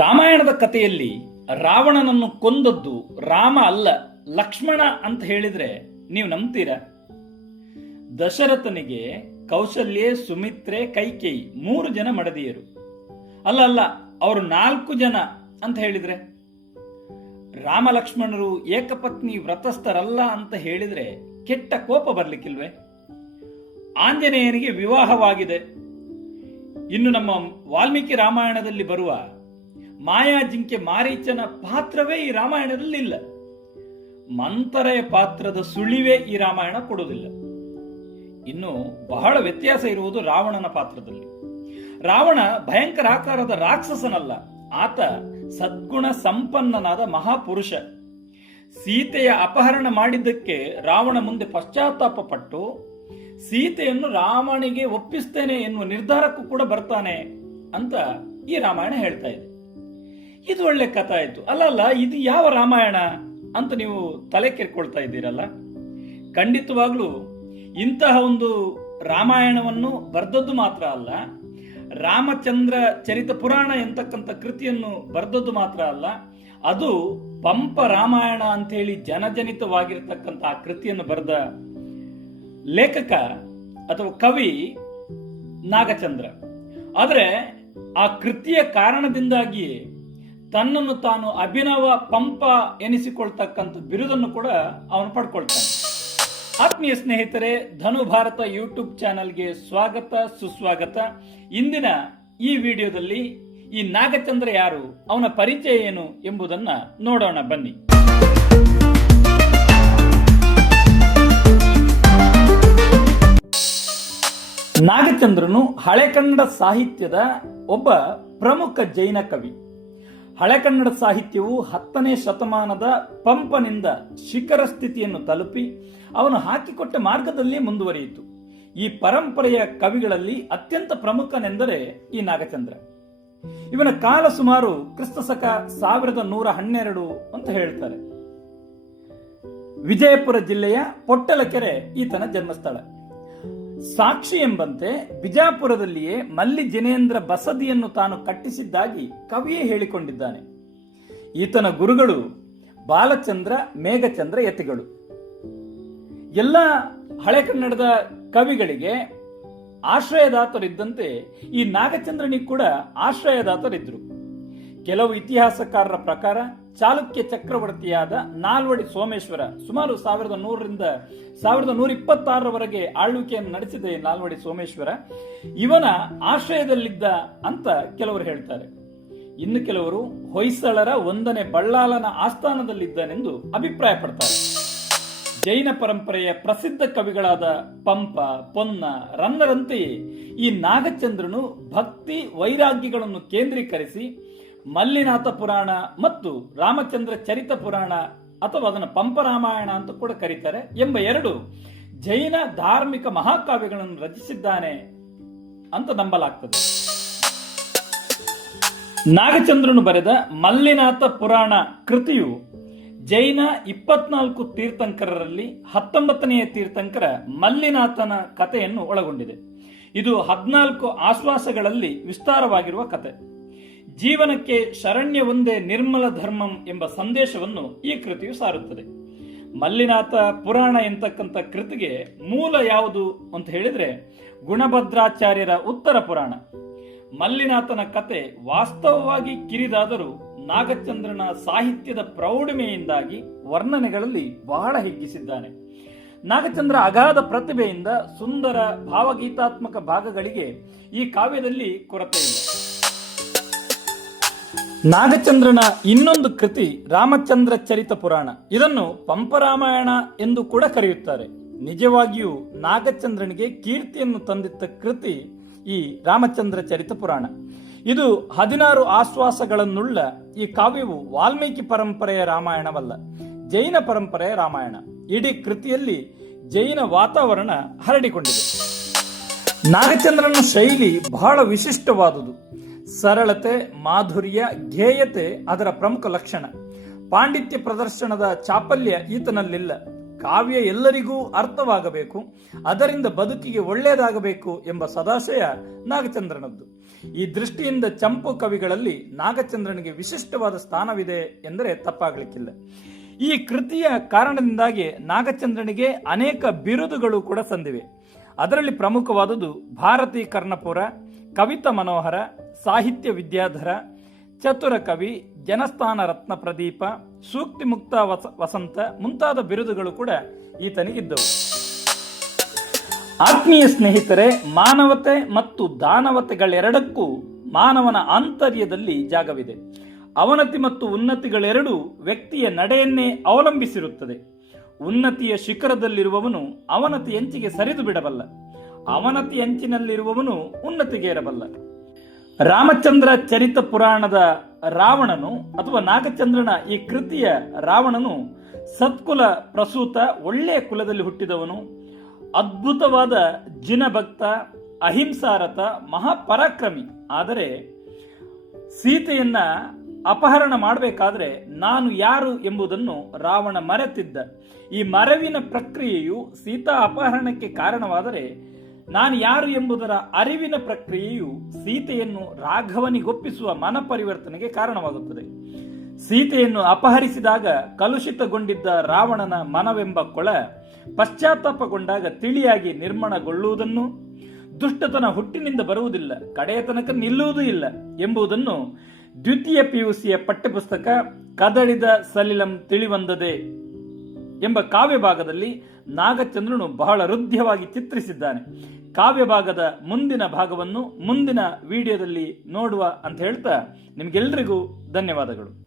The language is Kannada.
ರಾಮಾಯಣದ ಕಥೆಯಲ್ಲಿ ರಾವಣನನ್ನು ಕೊಂದದ್ದು ರಾಮ ಅಲ್ಲ, ಲಕ್ಷ್ಮಣ ಅಂತ ಹೇಳಿದ್ರೆ ನೀವು ನಂಬ್ತೀರಾ? ದಶರಥನಿಗೆ ಕೌಸಲ್ಯೆ, ಸುಮಿತ್ರೆ, ಕೈಕೇಯಿ 3 ಜನ ಮಡದಿಯರು. ಅಲ್ಲ, ಅವರು 4 ಜನ ಅಂತ ಹೇಳಿದ್ರೆ, ರಾಮ ಲಕ್ಷ್ಮಣರು ಏಕಪತ್ನಿ ವ್ರತಸ್ಥರಲ್ಲ ಅಂತ ಹೇಳಿದ್ರೆ ಕೆಟ್ಟ ಕೋಪ ಬರ್ಲಿಕ್ಕಿಲ್ವೇ? ಆಂಜನೇಯನಿಗೆ ವಿವಾಹವಾಗಿದೆ. ಇನ್ನು ನಮ್ಮ ವಾಲ್ಮೀಕಿ ರಾಮಾಯಣದಲ್ಲಿ ಬರುವ ಮಾಯಾ ಜಿಂಕೆ ಮಾರೀಚನ ಪಾತ್ರವೇ ಈ ರಾಮಾಯಣದಲ್ಲಿ ಇಲ್ಲ. ಮಂಥರೆಯ ಪಾತ್ರದ ಸುಳಿವೇ ಈ ರಾಮಾಯಣ ಕೊಡುವುದಿಲ್ಲ. ಇನ್ನು ಬಹಳ ವ್ಯತ್ಯಾಸ ಇರುವುದು ರಾವಣನ ಪಾತ್ರದಲ್ಲಿ. ರಾವಣ ಭಯಂಕರ ಆಕಾರದ ರಾಕ್ಷಸನಲ್ಲ, ಆತ ಸದ್ಗುಣ ಸಂಪನ್ನನಾದ ಮಹಾಪುರುಷ. ಸೀತೆಯ ಅಪಹರಣ ಮಾಡಿದ್ದಕ್ಕೆ ರಾವಣ ಮುಂದೆ ಪಶ್ಚಾತ್ತಾಪ ಪಟ್ಟು ಸೀತೆಯನ್ನು ರಾಮನಿಗೆ ಒಪ್ಪಿಸ್ತೇನೆ ಎನ್ನುವ ನಿರ್ಧಾರಕ್ಕೂ ಕೂಡ ಬರ್ತಾನೆ ಅಂತ ಈ ರಾಮಾಯಣ ಹೇಳ್ತಾ ಇದೆ. ಇದು ಒಳ್ಳೆ ಕಥೆ ಆಯ್ತು. ಅಲ್ಲ, ಇದು ಯಾವ ರಾಮಾಯಣ ಅಂತ ನೀವು ತಲೆ ಕೆರ್ಕೊಳ್ತಾ ಇದ್ದೀರಲ್ಲ. ಖಂಡಿತವಾಗ್ಲೂ ಇಂತಹ ಒಂದು ರಾಮಾಯಣವನ್ನು ಬರೆದದ್ದು ಮಾತ್ರ ಅಲ್ಲ, ರಾಮಚಂದ್ರ ಚರಿತ ಪುರಾಣ ಎಂತಕ್ಕಂಥ ಕೃತಿಯನ್ನು ಬರೆದದ್ದು ಮಾತ್ರ ಅಲ್ಲ, ಅದು ಪಂಪ ರಾಮಾಯಣ ಅಂತೇಳಿ ಜನಜನಿತವಾಗಿರ್ತಕ್ಕಂಥ ಆ ಕೃತಿಯನ್ನು ಬರೆದ ಲೇಖಕ ಅಥವಾ ಕವಿ ನಾಗಚಂದ್ರ. ಆದರೆ ಆ ಕೃತಿಯ ಕಾರಣದಿಂದಾಗಿಯೇ ತನ್ನನ್ನು ತಾನು ಅಭಿನವ ಪಂಪ ಎನಿಸಿಕೊಳ್ತಕ್ಕಂಥ ಬಿರುದನ್ನು ಕೂಡ ಅವನು ಪಡ್ಕೊಳ್ತಾನೆ. ಆತ್ಮೀಯ ಸ್ನೇಹಿತರೆ, ಧನು ಭಾರತ ಯೂಟ್ಯೂಬ್ ಚಾನೆಲ್ಗೆ ಸ್ವಾಗತ, ಸುಸ್ವಾಗತ. ಇಂದಿನ ಈ ವಿಡಿಯೋದಲ್ಲಿ ಈ ನಾಗಚಂದ್ರ ಯಾರು, ಅವನ ಪರಿಚಯ ಏನು ಎಂಬುದನ್ನ ನೋಡೋಣ ಬನ್ನಿ. ನಾಗಚಂದ್ರನು ಹಳೆಕನ್ನಡ ಸಾಹಿತ್ಯದ ಒಬ್ಬ ಪ್ರಮುಖ ಜೈನ ಕವಿ. ಹಳೆಕನ್ನಡ ಸಾಹಿತ್ಯವು 10ನೇ ಶತಮಾನದ ಪಂಪನಿಂದ ಶಿಖರ ಸ್ಥಿತಿಯನ್ನು ತಲುಪಿ ಅವನು ಹಾಕಿಕೊಟ್ಟ ಮಾರ್ಗದಲ್ಲಿ ಮುಂದುವರಿಯಿತು. ಈ ಪರಂಪರೆಯ ಕವಿಗಳಲ್ಲಿ ಅತ್ಯಂತ ಪ್ರಮುಖನೆಂದರೆ ಈ ನಾಗಚಂದ್ರ. ಇವನ ಕಾಲ ಸುಮಾರು ಕ್ರಿಸ್ತಶಕ 1112 ಅಂತ ಹೇಳ್ತಾರೆ. ವಿಜಯಪುರ ಜಿಲ್ಲೆಯ ಪೊಟ್ಟಲಕೆರೆ ಈತನ ಜನ್ಮಸ್ಥಳ. ಸಾಕ್ಷಿ ಎಂಬಂತೆ ಬಿಜಾಪುರದಲ್ಲಿಯೇ ಮಲ್ಲಿ ಜಿನೇಂದ್ರ ಬಸದಿಯನ್ನು ತಾನು ಕಟ್ಟಿಸಿದ್ದಾಗಿ ಕವಿಯೇ ಹೇಳಿಕೊಂಡಿದ್ದಾನೆ. ಈತನ ಗುರುಗಳು ಬಾಲಚಂದ್ರ, ಮೇಘಚಂದ್ರ ಯತಿಗಳು. ಎಲ್ಲ ಹಳೆ ಕನ್ನಡದ ಕವಿಗಳಿಗೆ ಆಶ್ರಯದಾತರಿದ್ದಂತೆ ಈ ನಾಗಚಂದ್ರನಿಗೆ ಕೂಡ ಆಶ್ರಯದಾತರಿದ್ರು. ಕೆಲವು ಇತಿಹಾಸಕಾರರ ಪ್ರಕಾರ ಚಾಲುಕ್ಯ ಚಕ್ರವರ್ತಿಯಾದ ನಾಲ್ವಡಿ ಸೋಮೇಶ್ವರ ಸುಮಾರು 1100ರಿಂದ 1126ರವರೆಗೆ ಆಳ್ವಿಕೆಯನ್ನು ನಡೆಸಿದ ನಾಲ್ವಡಿ ಸೋಮೇಶ್ವರ ಇವನ ಆಶ್ರಯದಲ್ಲಿದ್ದ ಅಂತ ಕೆಲವರು ಹೇಳ್ತಾರೆ. ಇನ್ನು ಕೆಲವರು ಹೊಯ್ಸಳರ 1ನೇ ಬಳ್ಳಾಲನ ಆಸ್ಥಾನದಲ್ಲಿದ್ದನೆಂದು ಅಭಿಪ್ರಾಯ ಪಡ್ತಾರೆ. ಜೈನ ಪರಂಪರೆಯ ಪ್ರಸಿದ್ಧ ಕವಿಗಳಾದ ಪಂಪ, ಪೊನ್ನ, ರನ್ನರಂತೆಯೇ ಈ ನಾಗಚಂದ್ರನು ಭಕ್ತಿ ವೈರಾಗ್ಯಗಳನ್ನು ಕೇಂದ್ರೀಕರಿಸಿ ಮಲ್ಲಿನಾಥ ಪುರಾಣ ಮತ್ತು ರಾಮಚಂದ್ರ ಚರಿತ ಪುರಾಣ ಅಥವಾ ಅದನ್ನು ಪಂಪರಾಮಾಯಣ ಅಂತ ಕೂಡ ಕರೀತಾರೆ ಎಂಬ 2 ಜೈನ ಧಾರ್ಮಿಕ ಮಹಾಕಾವ್ಯಗಳನ್ನು ರಚಿಸಿದ್ದಾನೆ ಅಂತ ನಂಬಲಾಗ್ತದೆ. ನಾಗಚಂದ್ರನು ಬರೆದ ಮಲ್ಲಿನಾಥ ಪುರಾಣ ಕೃತಿಯು ಜೈನ 24 ತೀರ್ಥಂಕರರಲ್ಲಿ 19ನೇ ತೀರ್ಥಂಕರ ಮಲ್ಲಿನಾಥನ ಕಥೆಯನ್ನು ಒಳಗೊಂಡಿದೆ. ಇದು 14 ಆಶ್ವಾಸಗಳಲ್ಲಿ ವಿಸ್ತಾರವಾಗಿರುವ ಕಥೆ. ಜೀವನಕ್ಕೆ ಶರಣ್ಯ ಒಂದೇ ನಿರ್ಮಲ ಧರ್ಮಂ ಎಂಬ ಸಂದೇಶವನ್ನು ಈ ಕೃತಿಯು ಸಾರುತ್ತದೆ. ಮಲ್ಲಿನಾಥ ಪುರಾಣ ಎಂತಕ್ಕಂಥ ಕೃತಿಗೆ ಮೂಲ ಯಾವುದು ಅಂತ ಹೇಳಿದ್ರೆ ಗುಣಭದ್ರಾಚಾರ್ಯರ ಉತ್ತರ ಪುರಾಣ. ಮಲ್ಲಿನಾಥನ ಕತೆ ವಾಸ್ತವವಾಗಿ ಕಿರಿದಾದರೂ ನಾಗಚಂದ್ರನ ಸಾಹಿತ್ಯದ ಪ್ರೌಢಿಮೆಯಿಂದಾಗಿ ವರ್ಣನೆಗಳಲ್ಲಿ ಬಹಳ ಹಿಗ್ಗಿಸಿದ್ದಾನೆ. ನಾಗಚಂದ್ರ ಅಗಾಧ ಪ್ರತಿಭೆಯಿಂದ ಸುಂದರ ಭಾವಗೀತಾತ್ಮಕ ಭಾಗಗಳಿಗೆ ಈ ಕಾವ್ಯದಲ್ಲಿ ಕೊರತೆ ಇಲ್ಲ. ನಾಗಚಂದ್ರನ ಇನ್ನೊಂದು ಕೃತಿ ರಾಮಚಂದ್ರ ಚರಿತ ಪುರಾಣ. ಇದನ್ನು ಪಂಪರಾಮಾಯಣ ಎಂದು ಕೂಡ ಕರೆಯುತ್ತಾರೆ. ನಿಜವಾಗಿಯೂ ನಾಗಚಂದ್ರನಿಗೆ ಕೀರ್ತಿಯನ್ನು ತಂದಿದ್ದ ಕೃತಿ ಈ ರಾಮಚಂದ್ರ ಚರಿತ ಪುರಾಣ. ಇದು 16 ಆಶ್ವಾಸಗಳನ್ನುಳ್ಳ ಈ ಕಾವ್ಯವು ವಾಲ್ಮೀಕಿ ಪರಂಪರೆಯ ರಾಮಾಯಣವಲ್ಲ, ಜೈನ ಪರಂಪರೆಯ ರಾಮಾಯಣ. ಇಡೀ ಕೃತಿಯಲ್ಲಿ ಜೈನ ವಾತಾವರಣ ಹರಡಿಕೊಂಡಿದೆ. ನಾಗಚಂದ್ರನ ಶೈಲಿ ಬಹಳ ವಿಶಿಷ್ಟವಾದುದು. ಸರಳತೆ, ಮಾಧುರ್ಯ, ಧ್ಯೇಯತೆ ಅದರ ಪ್ರಮುಖ ಲಕ್ಷಣ. ಪಾಂಡಿತ್ಯ ಪ್ರದರ್ಶನದ ಚಾಪಲ್ಯ ಈತನಲ್ಲಿಲ್ಲ. ಕಾವ್ಯ ಎಲ್ಲರಿಗೂ ಅರ್ಥವಾಗಬೇಕು, ಅದರಿಂದ ಬದುಕಿಗೆ ಒಳ್ಳೆಯದಾಗಬೇಕು ಎಂಬ ಸದಾಶಯ ನಾಗಚಂದ್ರನದ್ದು. ಈ ದೃಷ್ಟಿಯಿಂದ ಚಂಪು ಕವಿಗಳಲ್ಲಿ ನಾಗಚಂದ್ರನಿಗೆ ವಿಶಿಷ್ಟವಾದ ಸ್ಥಾನವಿದೆ ಎಂದರೆ ತಪ್ಪಾಗಲಿಕ್ಕಿಲ್ಲ. ಈ ಕೃತಿಯ ಕಾರಣದಿಂದಾಗಿ ನಾಗಚಂದ್ರನಿಗೆ ಅನೇಕ ಬಿರುದುಗಳು ಕೂಡ ಸಂದಿವೆ. ಅದರಲ್ಲಿ ಪ್ರಮುಖವಾದುದು ಭಾರತಿ ಕರ್ಣಪುರ, ಕವಿತಾ ಮನೋಹರ, ಸಾಹಿತ್ಯ ವಿದ್ಯಾಧರ, ಚತುರ ಕವಿ, ಜನಸ್ಥಾನ ರತ್ನ ಪ್ರದೀಪ, ಸೂಕ್ತಿ ಮುಕ್ತ ವಸಂತ ಮುಂತಾದ ಬಿರುದುಗಳು ಕೂಡ ಈತನಿಗಿದ್ದವು. ಆತ್ಮೀಯ ಸ್ನೇಹಿತರೆ, ಮಾನವತೆ ಮತ್ತು ದಾನವತೆಗಳೆರಡಕ್ಕೂ ಮಾನವನ ಆಂತರ್ಯದಲ್ಲಿ ಜಾಗವಿದೆ. ಅವನತಿ ಮತ್ತು ಉನ್ನತಿಗಳೆರಡೂ ವ್ಯಕ್ತಿಯ ನಡೆಯನ್ನೇ ಅವಲಂಬಿಸಿರುತ್ತದೆ. ಉನ್ನತಿಯ ಶಿಖರದಲ್ಲಿರುವವನು ಅವನತಿ ಅಂಚಿಗೆ ಸರಿದು ಬಿಡಬಲ್ಲ, ಅವನತಿ ಅಂಚಿನಲ್ಲಿರುವವನು ಉನ್ನತಿಗೆ ಇರಬಲ್ಲ. ರಾಮಚಂದ್ರ ಚರಿತ ಪುರಾಣದ ರಾವಣನು ಅಥವಾ ನಾಗಚಂದ್ರನ ಈ ಕೃತಿಯ ರಾವಣನು ಸತ್ಕುಲ ಪ್ರಸೂತ, ಒಳ್ಳೆಯ ಕುಲದಲ್ಲಿ ಹುಟ್ಟಿದವನು, ಅದ್ಭುತವಾದ ಜಿನಭಕ್ತ, ಅಹಿಂಸಾರತ, ಮಹಾಪರಾಕ್ರಮಿ. ಆದರೆ ಸೀತೆಯನ್ನ ಅಪಹರಣ ಮಾಡಬೇಕಾದ್ರೆ ನಾನು ಯಾರು ಎಂಬುದನ್ನು ರಾವಣ ಮರೆತಿದ್ದ. ಈ ಮರೆವಿನ ಪ್ರಕ್ರಿಯೆಯು ಸೀತಾ ಅಪಹರಣಕ್ಕೆ ಕಾರಣವಾದರೆ, ನಾನು ಯಾರು ಎಂಬುದರ ಅರಿವಿನ ಪ್ರಕ್ರಿಯೆಯು ಸೀತೆಯನ್ನು ರಾಘವನಿಗೊಪ್ಪಿಸುವ ಮನಪರಿವರ್ತನೆಗೆ ಕಾರಣವಾಗುತ್ತದೆ. ಸೀತೆಯನ್ನು ಅಪಹರಿಸಿದಾಗ ಕಲುಷಿತಗೊಂಡಿದ್ದ ರಾವಣನ ಮನವೆಂಬ ಕೊಳ ಪಶ್ಚಾತ್ತಾಪಗೊಂಡಾಗ ತಿಳಿಯಾಗಿ ನಿರ್ಮಾಣಗೊಳ್ಳುವುದನ್ನು, ದುಷ್ಟತನ ಹುಟ್ಟಿನಿಂದ ಬರುವುದಿಲ್ಲ, ಕಡೆಯ ತನಕ ನಿಲ್ಲುವುದೂ ಇಲ್ಲ ಎಂಬುದನ್ನು ದ್ವಿತೀಯ PUCಯ ಪಠ್ಯಪುಸ್ತಕ ಕದಡಿದ ಸಲಿಲಂ ತಿಳಿವಂದದೆ ಎಂಬ ಕಾವ್ಯ ಭಾಗದಲ್ಲಿ ನಾಗಚಂದ್ರನು ಬಹಳ ಹೃದಯವಾಗಿ ಚಿತ್ರಿಸಿದ್ದಾನೆ. ಕಾವ್ಯ ಭಾಗದ ಮುಂದಿನ ಭಾಗವನ್ನು ಮುಂದಿನ ವಿಡಿಯೋದಲ್ಲಿ ನೋಡುವ ಅಂತ ಹೇಳ್ತಾ ನಿಮ್ಗೆಲ್ರಿಗೂ ಧನ್ಯವಾದಗಳು.